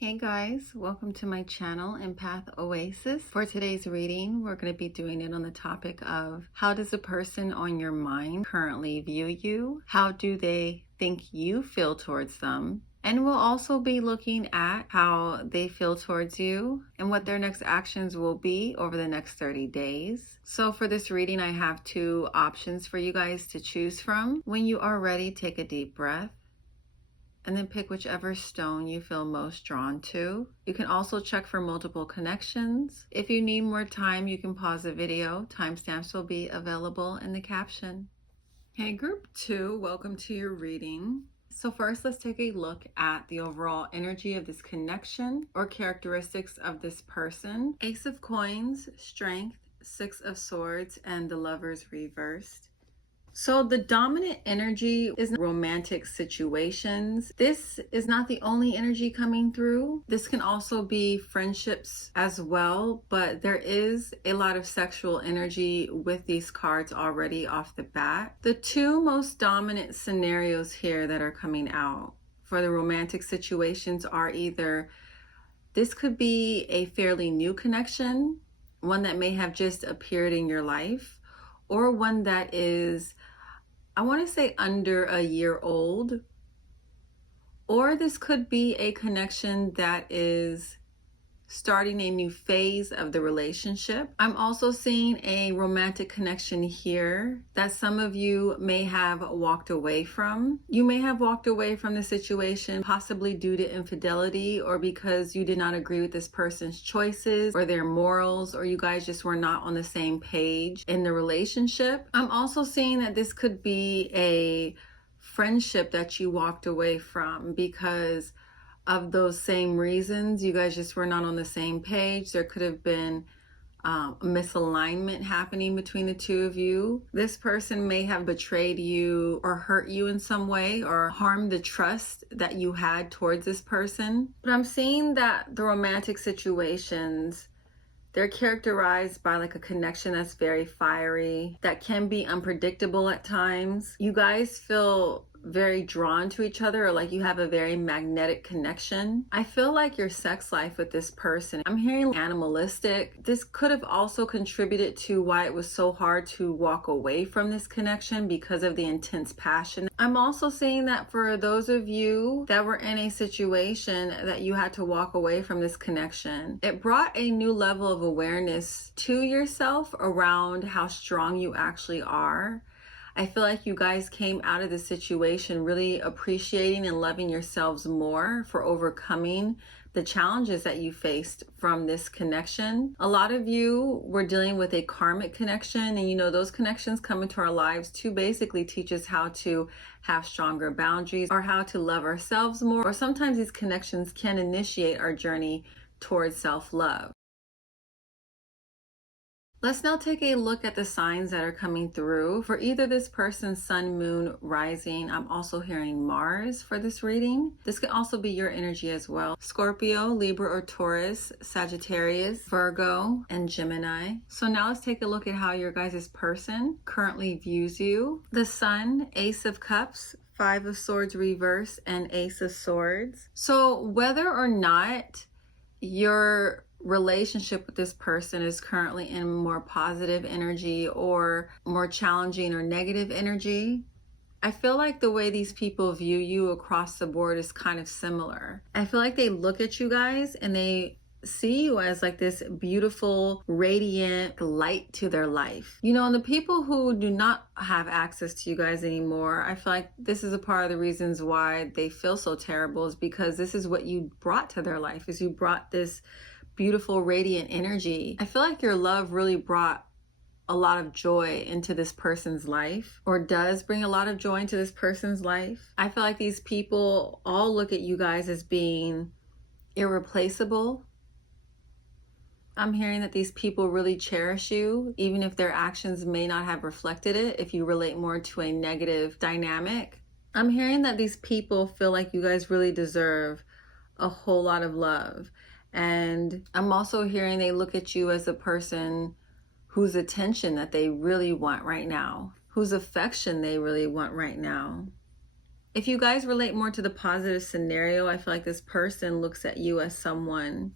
Hey guys, welcome to my channel, EmpathOasis. For today's reading, we're going to be doing it on the topic of how does the person on your mind currently view you? How do they think you feel towards them? And we'll also be looking at how they feel towards you and what their next actions will be over the next 30 days. So for this reading, I have two options for you guys to choose from. When you are ready, take a deep breath and then pick whichever stone you feel most drawn to. You can also check for multiple connections. If you need more time, you can pause the video. Timestamps will be available in the caption. Hey, group 2, welcome to your reading. So first, let's take a look at the overall energy of this connection or characteristics of this person. Ace of Coins, Strength, Six of Swords, and the Lovers reversed. So the dominant energy is romantic situations. This is not the only energy coming through. This can also be friendships as well, but there is a lot of sexual energy with these cards already off the bat. The two most dominant scenarios here that are coming out for the romantic situations are either this could be a fairly new connection, one that may have just appeared in your life, or one that is, I want to say, under a year old. Or this could be a connection that is starting a new phase of the relationship. I'm also seeing a romantic connection here that some of you may have walked away from. You may have walked away from the situation possibly due to infidelity, or because you did not agree with this person's choices or their morals, or you guys just were not on the same page in the relationship. I'm also seeing that this could be a friendship that you walked away from because of those same reasons. You guys just were not on the same page. There could have been misalignment happening between the two of you. This person may have betrayed you or hurt you in some way or harmed the trust that you had towards this person. But I'm seeing that the romantic situations, they're characterized by like a connection that's very fiery, that can be unpredictable at times. You guys feel very drawn to each other, or like you have a very magnetic connection. I feel like your sex life with this person, I'm hearing animalistic. This could have also contributed to why it was so hard to walk away from this connection, because of the intense passion. I'm also seeing that for those of you that were in a situation that you had to walk away from this connection, it brought a new level of awareness to yourself around how strong you actually are. I feel like you guys came out of the situation really appreciating and loving yourselves more for overcoming the challenges that you faced from this connection. A lot of you were dealing with a karmic connection, and you know those connections come into our lives to basically teach us how to have stronger boundaries or how to love ourselves more, or sometimes these connections can initiate our journey towards self-love. Let's now take a look at the signs that are coming through for either this person's sun, moon, rising. I'm also hearing Mars for this reading. This could also be your energy as well. Scorpio, Libra or Taurus, Sagittarius, Virgo, and Gemini. So now let's take a look at how your guys' person currently views you. The Sun, Ace of Cups, Five of Swords reverse, and Ace of Swords. So whether or not your relationship with this person is currently in more positive energy or more challenging or negative energy, I feel like the way these people view you across the board is kind of similar. I feel like they look at you guys and they see you as like this beautiful, radiant light to their life. You know, and the people who do not have access to you guys anymore, I feel like this is a part of the reasons why they feel so terrible, is because this is what you brought to their life, is you brought this beautiful, radiant energy. I feel like your love really brought a lot of joy into this person's life, or does bring a lot of joy into this person's life. I feel like these people all look at you guys as being irreplaceable. I'm hearing that these people really cherish you, even if their actions may not have reflected it, if you relate more to a negative dynamic. I'm hearing that these people feel like you guys really deserve a whole lot of love. And I'm also hearing they look at you as a person whose attention that they really want right now, whose affection they really want right now. If you guys relate more to the positive scenario, I feel like this person looks at you as someone.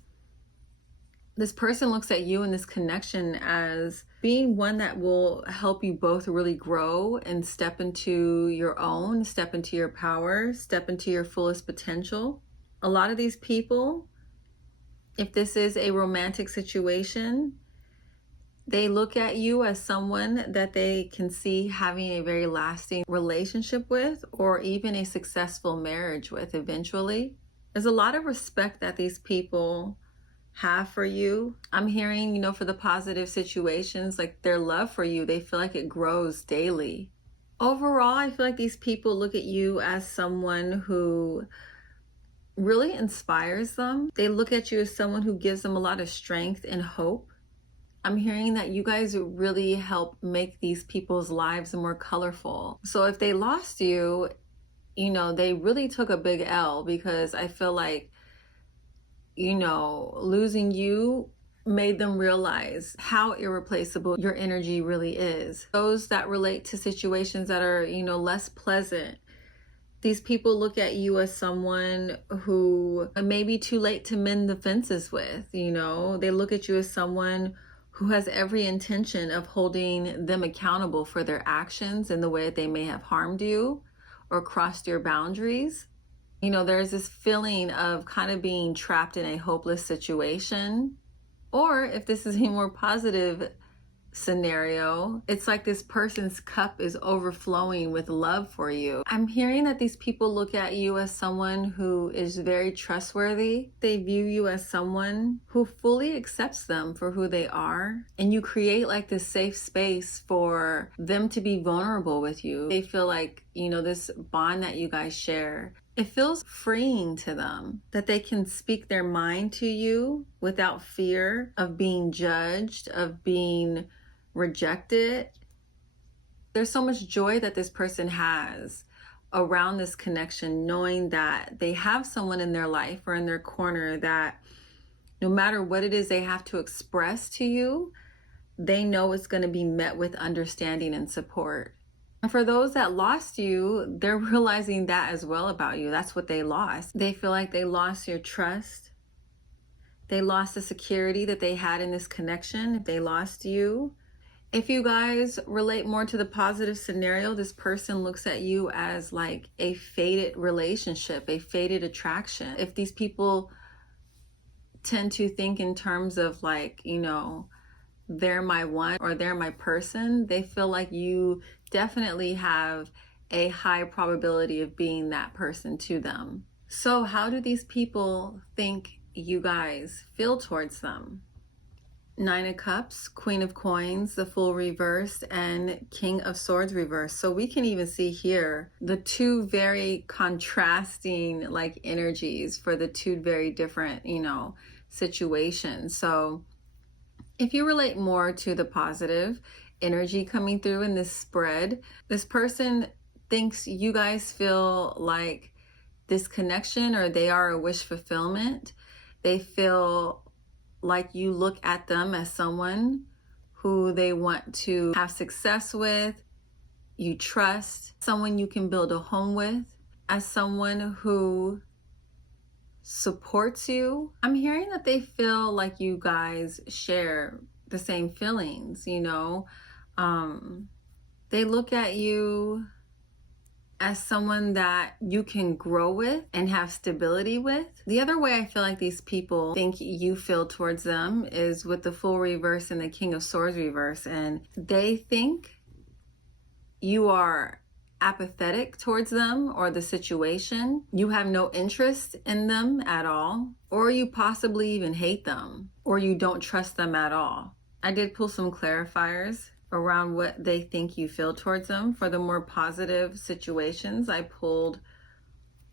This person looks at you and this connection as being one that will help you both really grow and step into your own, step into your power, step into your fullest potential. A lot of these people, if this is a romantic situation, they look at you as someone that they can see having a very lasting relationship with, or even a successful marriage with eventually. There's a lot of respect that these people have for you. I'm hearing, for the positive situations, like their love for you, they feel like it grows daily. Overall, I feel like these people look at you as someone who really inspires them. They look at you as someone who gives them a lot of strength and hope. I'm hearing that you guys really help make these people's lives more colorful. So if they lost you, they really took a big L, because I feel like, losing you made them realize how irreplaceable your energy really is. Those that relate to situations that are, less pleasant, these people look at you as someone who may be too late to mend the fences with. They look at you as someone who has every intention of holding them accountable for their actions and the way that they may have harmed you or crossed your boundaries. There's this feeling of kind of being trapped in a hopeless situation. Or if this is a more positive scenario, it's like this person's cup is overflowing with love for you. I'm hearing that these people look at you as someone who is very trustworthy. They view you as someone who fully accepts them for who they are, and you create like this safe space for them to be vulnerable with you. They feel like, this bond that you guys share, it feels freeing to them, that they can speak their mind to you without fear of being judged, of being rejected. There's so much joy that this person has around this connection, knowing that they have someone in their life or in their corner that no matter what it is they have to express to you, they know it's going to be met with understanding and support. And for those that lost you, they're realizing that as well about you. That's what they lost. They feel like they lost your trust. They lost the security that they had in this connection if they lost you. If you guys relate more to the positive scenario, this person looks at you as like a fated relationship, a fated attraction. If these people tend to think in terms of like, they're my one or they're my person, they feel like you definitely have a high probability of being that person to them. So how do these people think you guys feel towards them? Nine of Cups, Queen of Coins, the Fool reversed, and King of Swords reversed. So we can even see here the two very contrasting like energies for the two very different, situations. So if you relate more to the positive energy coming through in this spread, this person thinks you guys feel like this connection, or they are a wish fulfillment. They feel like you look at them as someone who they want to have success with, you trust, someone you can build a home with, as someone who supports you. I'm hearing that they feel like you guys share the same feelings, they look at you as someone that you can grow with and have stability with. The other way I feel like these people think you feel towards them is with the Fool reverse and the King of Swords reverse, and they think you are apathetic towards them or the situation. You have no interest in them at all, or you possibly even hate them, or you don't trust them at all. I did pull some clarifiers around what they think you feel towards them. For the more positive situations, I pulled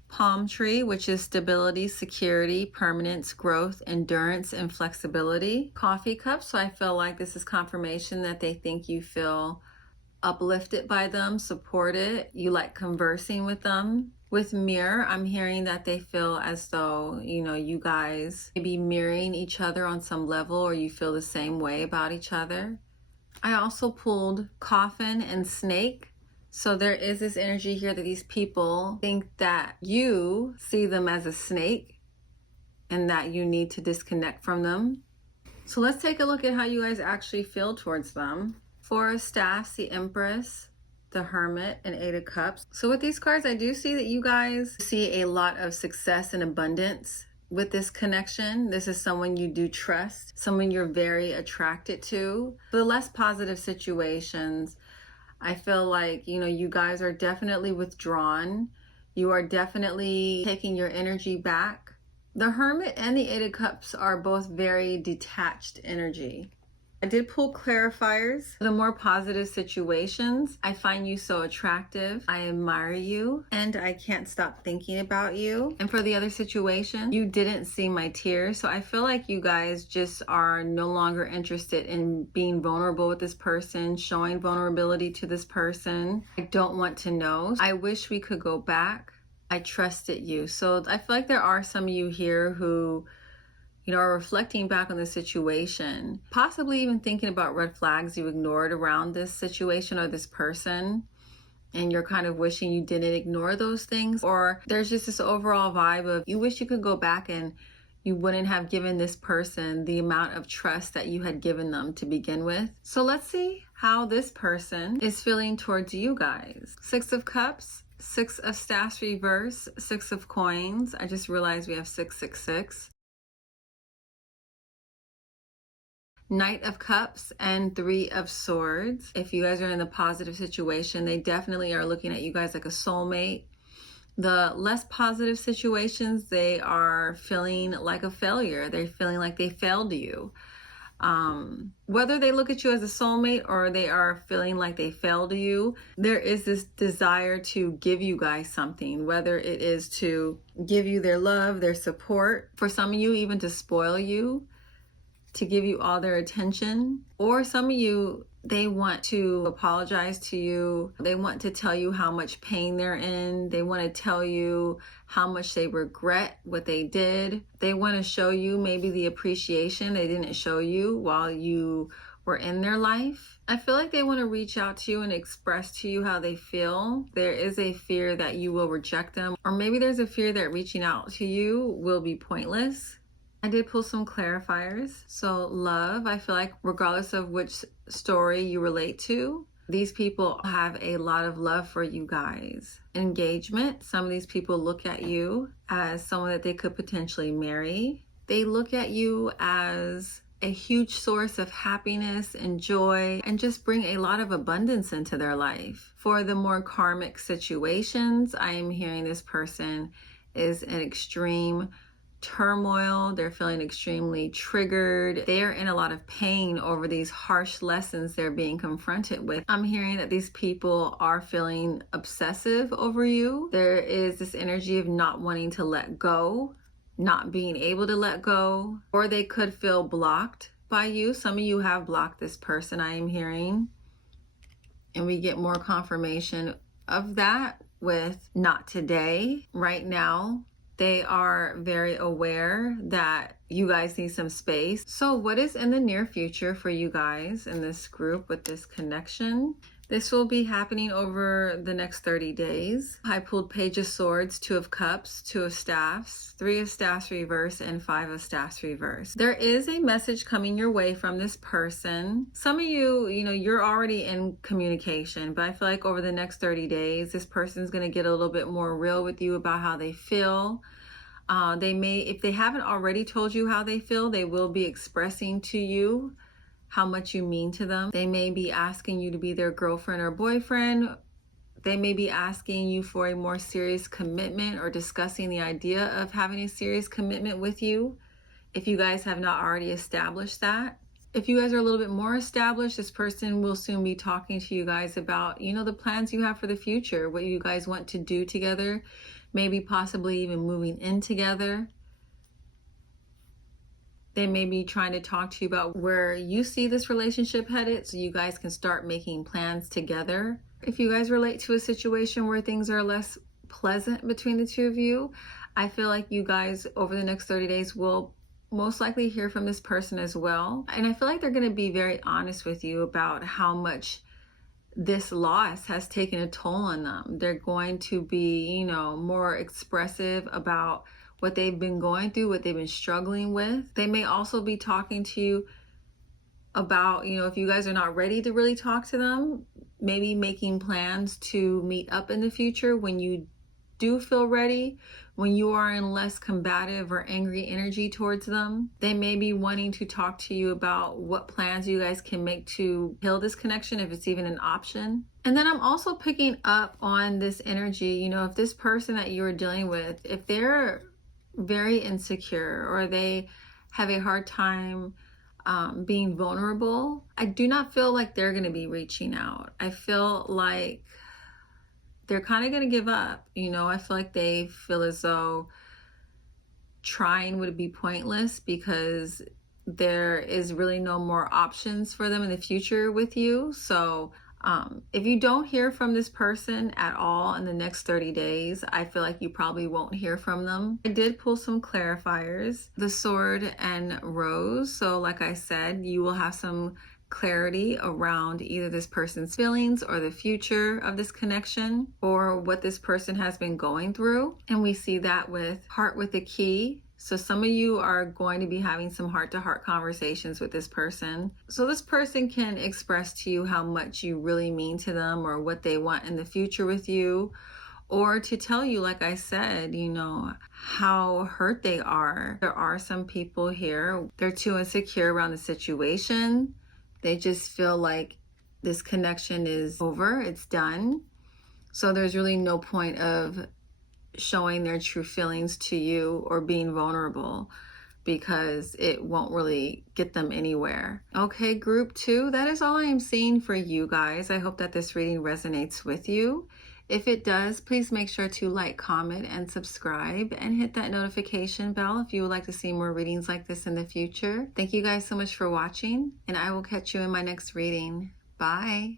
Palm Tree, which is stability, security, permanence, growth, endurance, and flexibility. Coffee Cup, so I feel like this is confirmation that they think you feel uplifted by them, supported, you like conversing with them. With Mirror, I'm hearing that they feel as though, you guys may be mirroring each other on some level, or you feel the same way about each other. I also pulled Coffin and Snake, So there is this energy here that these people think that you see them as a snake and that you need to disconnect from them. So let's take a look at how you guys actually feel towards them. Four of Staffs, the Empress, the Hermit, and Eight of Cups. So with these cards, I do see that you guys see a lot of success and abundance with this connection. This is someone you do trust, someone you're very attracted to. For the less positive situations, I feel like, you guys are definitely withdrawn. You are definitely taking your energy back. The Hermit and the Eight of Cups are both very detached energy. I did pull clarifiers. The more positive situations, I find you so attractive. I admire you and I can't stop thinking about you. And for the other situation, you didn't see my tears. So I feel like you guys just are no longer interested in being vulnerable with this person, showing vulnerability to this person. I don't want to know. I wish we could go back. I trusted you. So I feel like there are some of you here who are reflecting back on the situation, possibly even thinking about red flags you ignored around this situation or this person, and you're kind of wishing you didn't ignore those things. Or there's just this overall vibe of you wish you could go back and you wouldn't have given this person the amount of trust that you had given them to begin with. So let's see how this person is feeling towards you guys. Six of Cups, Six of Staffs reverse, Six of Coins. I just realized we have 666. Knight of Cups and Three of Swords. If you guys are in the positive situation, they definitely are looking at you guys like a soulmate. The less positive situations, they are feeling like a failure. They're feeling like they failed you. Whether they look at you as a soulmate or they are feeling like they failed you, there is this desire to give you guys something, whether it is to give you their love, their support, for some of you even to spoil you, to give you all their attention. Or some of you, they want to apologize to you. They want to tell you how much pain they're in. They want to tell you how much they regret what they did. They want to show you maybe the appreciation they didn't show you while you were in their life. I feel like they want to reach out to you and express to you how they feel. There is a fear that you will reject them, or maybe there's a fear that reaching out to you will be pointless. I did pull some clarifiers. So love, I feel like regardless of which story you relate to, these people have a lot of love for you guys. Engagement, some of these people look at you as someone that they could potentially marry. They look at you as a huge source of happiness and joy and just bring a lot of abundance into their life. For the more karmic situations, I am hearing this person is an extreme turmoil. They're feeling extremely triggered. They are in a lot of pain over these harsh lessons they're being confronted with. I'm hearing that these people are feeling obsessive over you. There is this energy of not wanting to let go, not being able to let go, or they could feel blocked by you. Some of you have blocked this person, I am hearing. And we get more confirmation of that with not today, right now. They are very aware that you guys need some space. So what is in the near future for you guys in this group with this connection? This will be happening over the next 30 days. I pulled Page of Swords, Two of Cups, Two of Staffs, Three of Staffs reverse, and Five of Staffs reverse. There is a message coming your way from this person. Some of you, you're already in communication, but I feel like over the next 30 days, this person's going to get a little bit more real with you about how they feel. They may, if they haven't already told you how they feel, they will be expressing to you how much you mean to them. They may be asking you to be their girlfriend or boyfriend. They may be asking you for a more serious commitment or discussing the idea of having a serious commitment with you, if you guys have not already established that. If you guys are a little bit more established, this person will soon be talking to you guys about, the plans you have for the future, what you guys want to do together, maybe possibly even moving in together. They may be trying to talk to you about where you see this relationship headed so you guys can start making plans together. If you guys relate to a situation where things are less pleasant between the two of you, I feel like you guys over the next 30 days will most likely hear from this person as well. And I feel like they're going to be very honest with you about how much this loss has taken a toll on them. They're going to be, more expressive about what they've been going through, what they've been struggling with. They may also be talking to you about, if you guys are not ready to really talk to them, maybe making plans to meet up in the future when you do feel ready, when you are in less combative or angry energy towards them. They may be wanting to talk to you about what plans you guys can make to heal this connection, if it's even an option. And then I'm also picking up on this energy, if this person that you are dealing with, if they're very insecure or they have a hard time being vulnerable, I do not feel like they're going to be reaching out. I feel like they're kind of going to give up. I feel like they feel as though trying would be pointless because there is really no more options for them in the future with you. So if you don't hear from this person at all in the next 30 days, I feel like you probably won't hear from them. I did pull some clarifiers, the Sword and Rose. So like I said, you will have some clarity around either this person's feelings or the future of this connection or what this person has been going through. And we see that with Heart with a Key. So some of you are going to be having some heart-to-heart conversations with this person. So this person can express to you how much you really mean to them or what they want in the future with you, or to tell you, like I said, how hurt they are. There are some people here, they're too insecure around the situation. They just feel like this connection is over, it's done. So there's really no point of showing their true feelings to you or being vulnerable because it won't really get them anywhere. Okay, group 2, that is all I am seeing for you guys. I hope that this reading resonates with you. If it does, please make sure to like, comment, and subscribe, and hit that notification bell if you would like to see more readings like this in the future. Thank you guys so much for watching, and I will catch you in my next reading. Bye.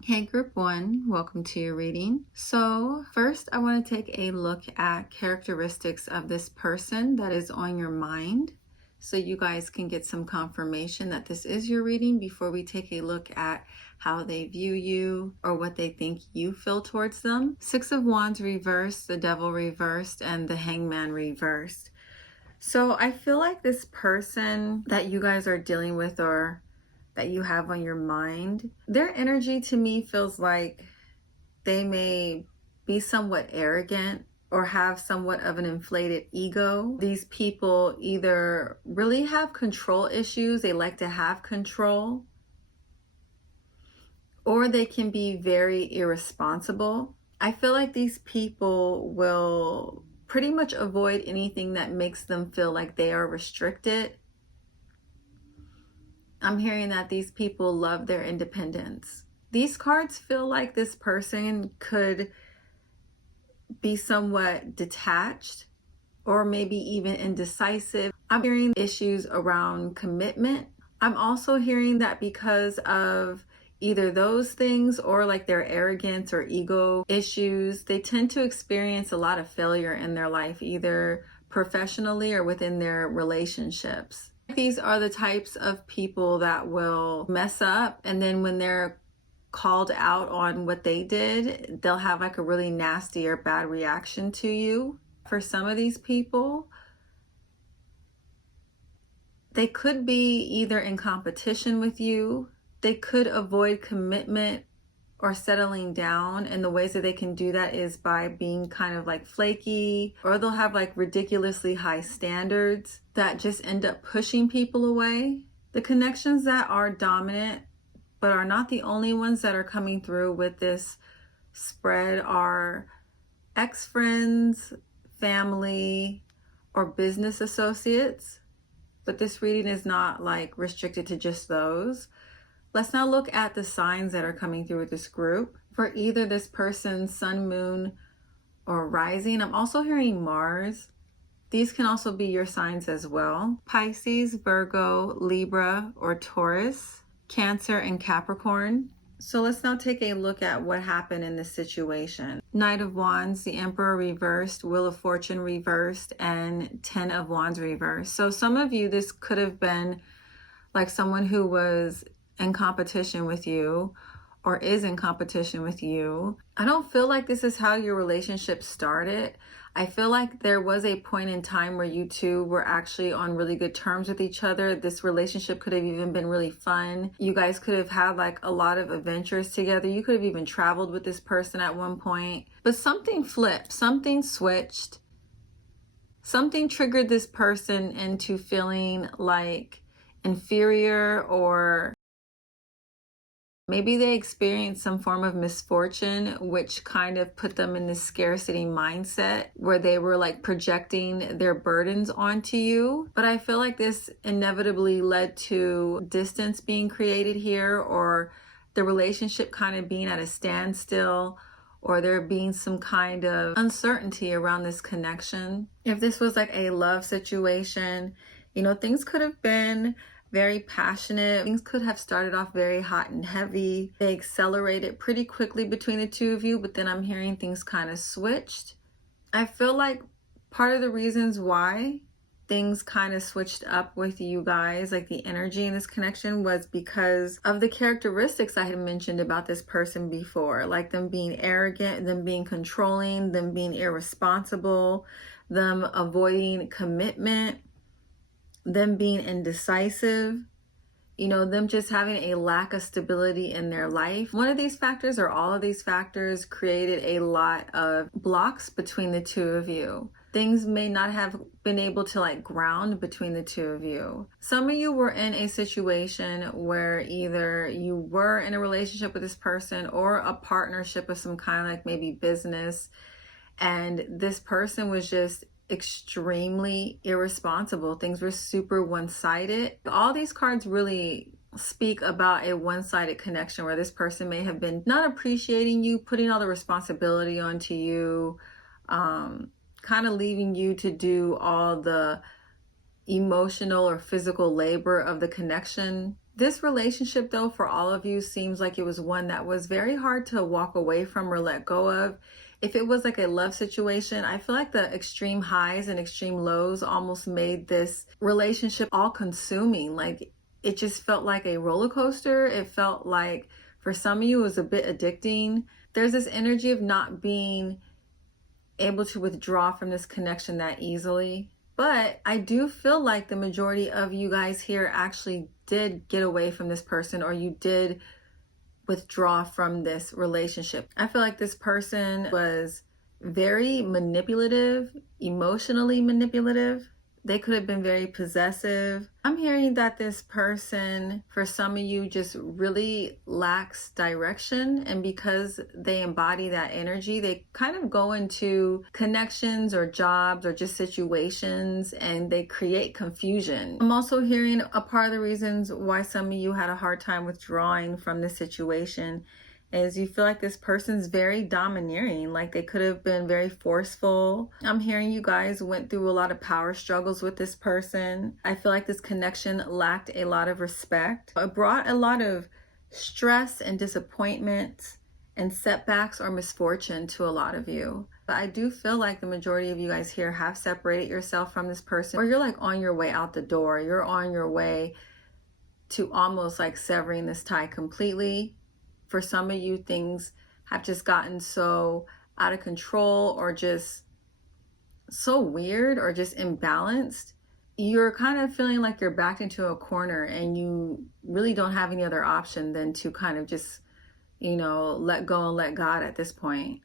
Hey group 1, welcome to your reading. So first I want to take a look at characteristics of this person that is on your mind, so you guys can get some confirmation that this is your reading before we take a look at how they view you or what they think you feel towards them. 6 of Wands reversed, the Devil reversed, and the Hangman reversed. So I feel like this person that you guys are dealing with or that you have on your mind, their energy to me feels like they may be somewhat arrogant or have somewhat of an inflated ego. These people either really have control issues, they like to have control, or they can be very irresponsible. I feel like these people will pretty much avoid anything that makes them feel like they are restricted. I'm hearing that these people love their independence. These cards feel like this person could be somewhat detached or maybe even indecisive. I'm hearing issues around commitment. I'm also hearing that because of either those things or like their arrogance or ego issues, they tend to experience a lot of failure in their life, either professionally or within their relationships. These are the types of people that will mess up, and then when they're called out on what they did, they'll have like a really nasty or bad reaction to you. For some of these people, they could be either in competition with you, they could avoid commitment or settling down, and the ways that they can do that is by being kind of like flaky, or they'll have like ridiculously high standards that just end up pushing people away. The connections that are dominant but are not the only ones that are coming through with this spread are ex-friends, family, or business associates, but this reading is not like restricted to just those. Let's now look at the signs that are coming through with this group. For either this person's sun, moon, or rising, I'm also hearing Mars. These can also be your signs as well. Pisces, Virgo, Libra, or Taurus, Cancer, and Capricorn. So let's now take a look at what happened in this situation. Knight of Wands, the Emperor reversed, Wheel of Fortune reversed, and 10 of Wands reversed. So some of you, this could have been like someone who was in competition with you, or is in competition with you. I don't feel like this is how your relationship started. I feel like there was a point in time where you two were actually on really good terms with each other. This relationship could have even been really fun. You guys could have had like a lot of adventures together. You could have even traveled with this person at one point. But something flipped, something switched. Something triggered this person into feeling like inferior, or maybe they experienced some form of misfortune, which kind of put them in this scarcity mindset where they were like projecting their burdens onto you. But I feel like this inevitably led to distance being created here, or the relationship kind of being at a standstill, or there being some kind of uncertainty around this connection. If this was like a love situation, you know, things could have been very passionate. Things could have started off very hot and heavy. They accelerated pretty quickly between the two of you, but then I'm hearing things kind of switched. I feel like part of the reasons why things kind of switched up with you guys, like the energy in this connection, was because of the characteristics I had mentioned about this person before, like them being arrogant, them being controlling, them being irresponsible, them avoiding commitment, them being indecisive, you know, them just having a lack of stability in their life. One of these factors or all of these factors created a lot of blocks between the two of you. Things may not have been able to like ground between the two of you. Some of you were in a situation where either you were in a relationship with this person or a partnership of some kind, like maybe business, and this person was just extremely irresponsible. Things were super one-sided. All these cards really speak about a one-sided connection where this person may have been not appreciating you, putting all the responsibility onto you, kind of leaving you to do all the emotional or physical labor of the connection. This relationship, though, for all of you, seems like it was one that was very hard to walk away from or let go of. If it was like a love situation, I feel like the extreme highs and extreme lows almost made this relationship all consuming. Like it just felt like a roller coaster. It felt like for some of you it was a bit addicting. There's this energy of not being able to withdraw from this connection that easily. But I do feel like the majority of you guys here actually did get away from this person, or you did withdraw from this relationship. I feel like this person was very manipulative, emotionally manipulative. They could have been very possessive. I'm hearing that this person, for some of you, just really lacks direction. And because they embody that energy, they kind of go into connections or jobs or just situations and they create confusion. I'm also hearing a part of the reasons why some of you had a hard time withdrawing from this situation is you feel like this person's very domineering, like they could have been very forceful. I'm hearing you guys went through a lot of power struggles with this person. I feel like this connection lacked a lot of respect. It brought a lot of stress and disappointment and setbacks or misfortune to a lot of you. But I do feel like the majority of you guys here have separated yourself from this person, or you're like on your way out the door. You're on your way to almost like severing this tie completely. For some of you, things have just gotten so out of control or just so weird or just imbalanced. You're kind of feeling like you're backed into a corner and you really don't have any other option than to kind of just, you know, let go and let God at this point.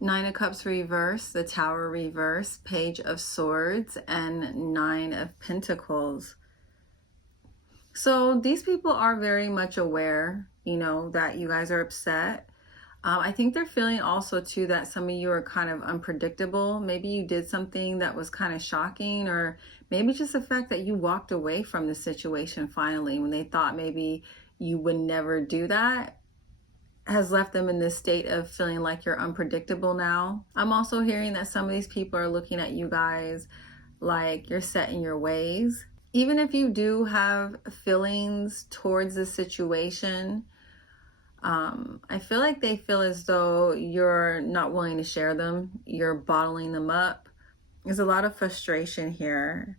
Nine of Cups reverse, the Tower reverse, Page of Swords, and Nine of Pentacles. So these people are very much aware, you know, that you guys are upset. I think they're feeling also too that some of you are kind of unpredictable. Maybe you did something that was kind of shocking, or maybe just the fact that you walked away from the situation finally when they thought maybe you would never do that has left them in this state of feeling like you're unpredictable now. I'm also hearing that some of these people are looking at you guys like you're set in your ways. Even if you do have feelings towards the situation, I feel like they feel as though you're not willing to share them. You're bottling them up. There's a lot of frustration here.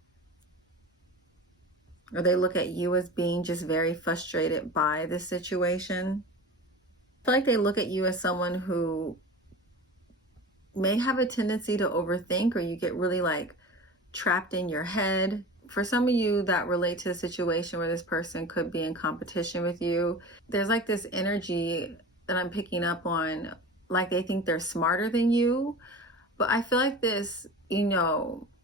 or they look at you as being just very frustrated by the situation. I feel like they look at you as someone who may have a tendency to overthink, or you get really like trapped in your head. For some of you that relate to a situation where this person could be in competition with you, there's like this energy that I'm picking up on, like they think they're smarter than you. But I feel like this,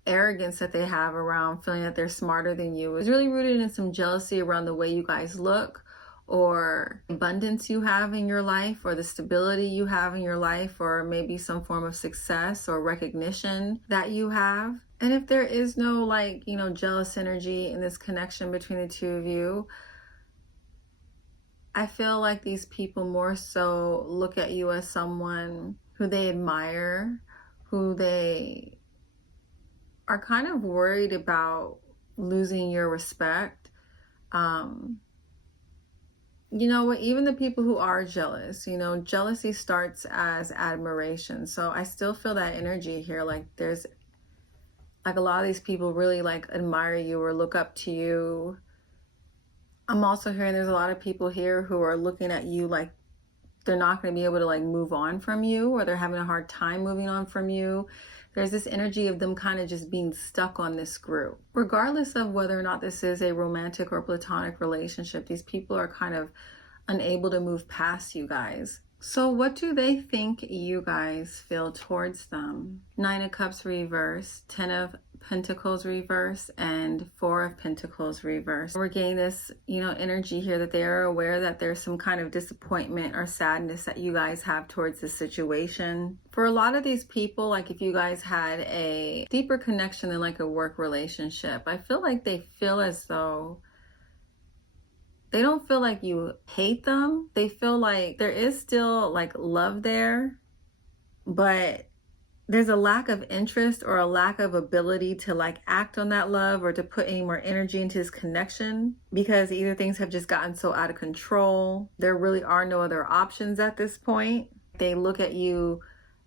arrogance that they have around feeling that they're smarter than you is really rooted in some jealousy around the way you guys look, or abundance you have in your life, or the stability you have in your life, or maybe some form of success or recognition that you have. And if there is no jealous energy in this connection between the two of you, I feel like these people more so look at you as someone who they admire, who they are kind of worried about losing your respect. Even the people who are jealous, jealousy starts as admiration. So I still feel that energy here. Like there's like a lot of these people really like admire you or look up to you. I'm also hearing there's a lot of people here who are looking at you like they're not going to be able to like move on from you, or they're having a hard time moving on from you. There's this energy of them kind of just being stuck on this group. Regardless of whether or not this is a romantic or platonic relationship, these people are kind of unable to move past you guys. So what do they think you guys feel towards them? 9 of Cups reverse, 10 of Pentacles reverse, and 4 of Pentacles reverse. We're getting this, energy here that they are aware that there's some kind of disappointment or sadness that you guys have towards this situation. For a lot of these people, like if you guys had a deeper connection than like a work relationship, I feel like they feel as though they don't feel like you hate them. They feel like there is still like love there, but there's a lack of interest or a lack of ability to like act on that love or to put any more energy into this connection, because either things have just gotten so out of control. There really are no other options at this point. They look at you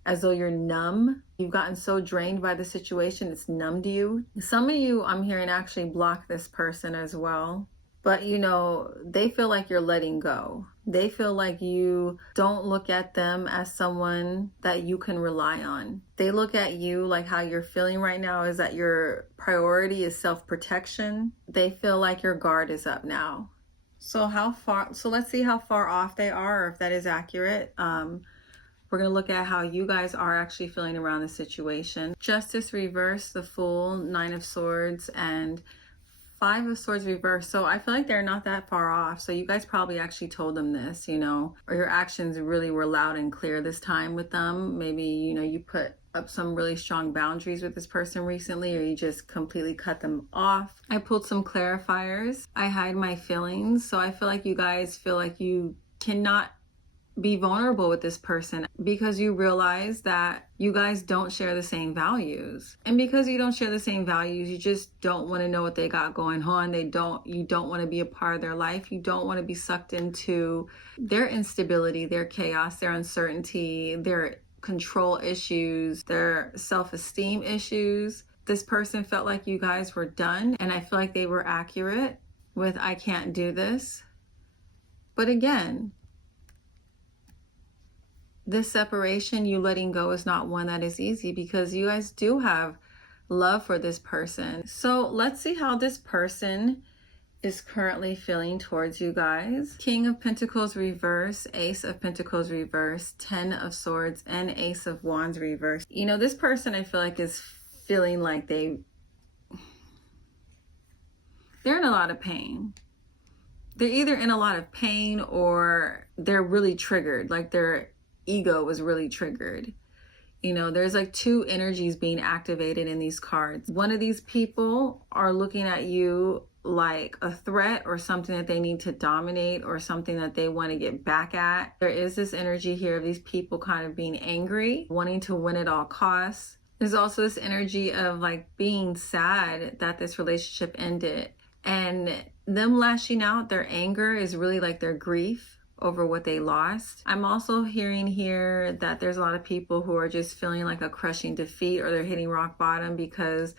as though you're numb. You've gotten so drained by the situation, it's numbed you. Some of you, I'm hearing, actually block this person as well. But they feel like you're letting go. They feel like you don't look at them as someone that you can rely on. They look at you like how you're feeling right now is that your priority is self-protection. They feel like your guard is up now. So let's see how far off they are, or if that is accurate. We're going to look at how you guys are actually feeling around the situation. Justice reverse, the Fool, 9 of Swords, and 5 of Swords reversed. So I feel like they're not that far off. So you guys probably actually told them this, or your actions really were loud and clear this time with them. Maybe, you put up some really strong boundaries with this person recently, or you just completely cut them off. I pulled some clarifiers. I hide my feelings. So I feel like you guys feel like you cannot be vulnerable with this person because you realize that you guys don't share the same values. And because you don't share the same values, you just don't want to know what they got going on. You don't want to be a part of their life. You don't want to be sucked into their instability, their chaos, their uncertainty, their control issues, their self-esteem issues. This person felt like you guys were done, and I feel like they were accurate with I can't do this. But again, this separation, you letting go, is not one that is easy because you guys do have love for this person. So let's see how this person is currently feeling towards you guys. King of Pentacles reverse, Ace of Pentacles reverse, 10 of Swords, and Ace of Wands reverse. This person I feel like is feeling like they're in a lot of pain. They're either in a lot of pain or they're really triggered, like their ego was really triggered. There's like two energies being activated in these cards. One of these people are looking at you like a threat or something that they need to dominate or something that they want to get back at. There is this energy here of these people kind of being angry, wanting to win at all costs. There's also this energy of like being sad that this relationship ended, and them lashing out. Their anger is really like their grief over what they lost. I'm also hearing here that there's a lot of people who are just feeling like a crushing defeat, or they're hitting rock bottom because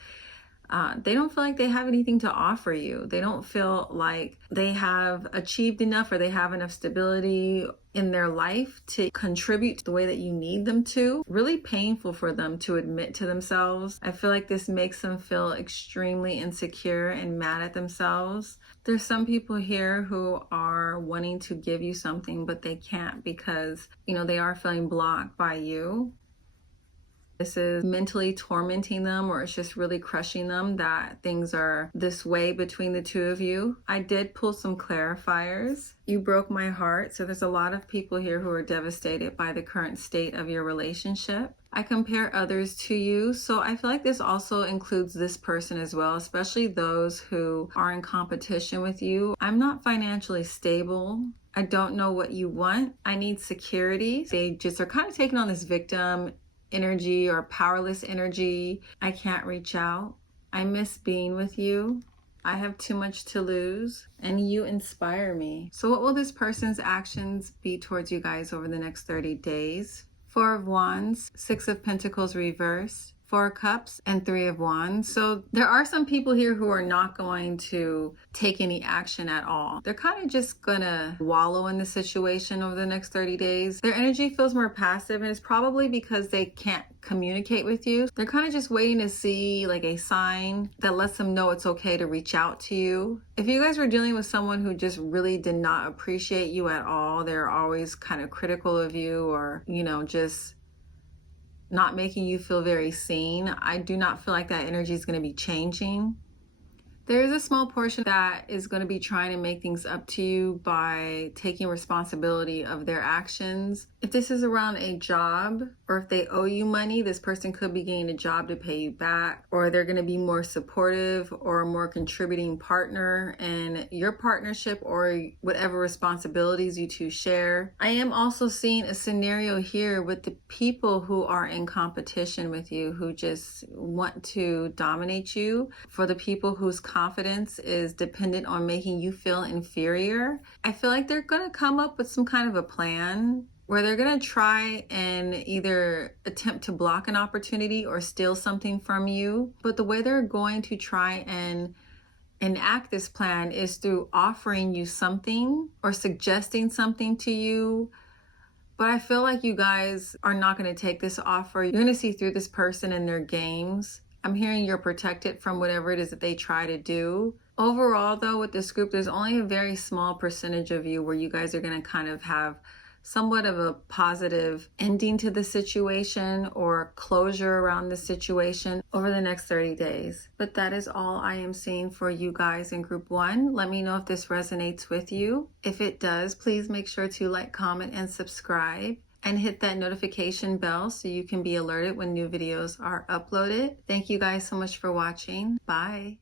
They don't feel like they have anything to offer you. They don't feel like they have achieved enough or they have enough stability in their life to contribute the way that you need them to. Really painful for them to admit to themselves. I feel like this makes them feel extremely insecure and mad at themselves. There's some people here who are wanting to give you something, but they can't because, they are feeling blocked by you. This is mentally tormenting them, or it's just really crushing them that things are this way between the two of you. I did pull some clarifiers. You broke my heart. So there's a lot of people here who are devastated by the current state of your relationship. I compare others to you. So I feel like this also includes this person as well, especially those who are in competition with you. I'm not financially stable. I don't know what you want. I need security. They just are kind of taking on this victim energy or powerless energy. I can't reach out. I miss being with you. I have too much to lose and you inspire me. So what will this person's actions be towards you guys over the next 30 days? 4 of Wands, 6 of Pentacles reversed, 4 of Cups, and 3 of Wands. So there are some people here who are not going to take any action at all. They're kind of just gonna wallow in the situation over the next 30 days. Their energy feels more passive, and it's probably because they can't communicate with you. They're kind of just waiting to see like a sign that lets them know it's okay to reach out to you. If you guys were dealing with someone who just really did not appreciate you at all, they're always kind of critical of you, or just not making you feel very seen, I do not feel like that energy is going to be changing. There is a small portion that is going to be trying to make things up to you by taking responsibility of their actions. If this is around a job, or if they owe you money, this person could be getting a job to pay you back, or they're going to be more supportive or a more contributing partner in your partnership or whatever responsibilities you two share. I am also seeing a scenario here with the people who are in competition with you, who just want to dominate you. For the people whose confidence is dependent on making you feel inferior, I feel like they're going to come up with some kind of a plan where they're going to try and either attempt to block an opportunity or steal something from you. But the way they're going to try and enact this plan is through offering you something or suggesting something to you. But I feel like you guys are not going to take this offer. You're going to see through this person and their games. I'm hearing you're protected from whatever it is that they try to do. Overall, though, with this group, there's only a very small percentage of you where you guys are going to kind of have somewhat of a positive ending to the situation or closure around the situation over the next 30 days. But that is all I am seeing for you guys in group 1. Let me know if this resonates with you. If it does, please make sure to like, comment, and subscribe. And hit that notification bell so you can be alerted when new videos are uploaded. Thank you guys so much for watching. Bye.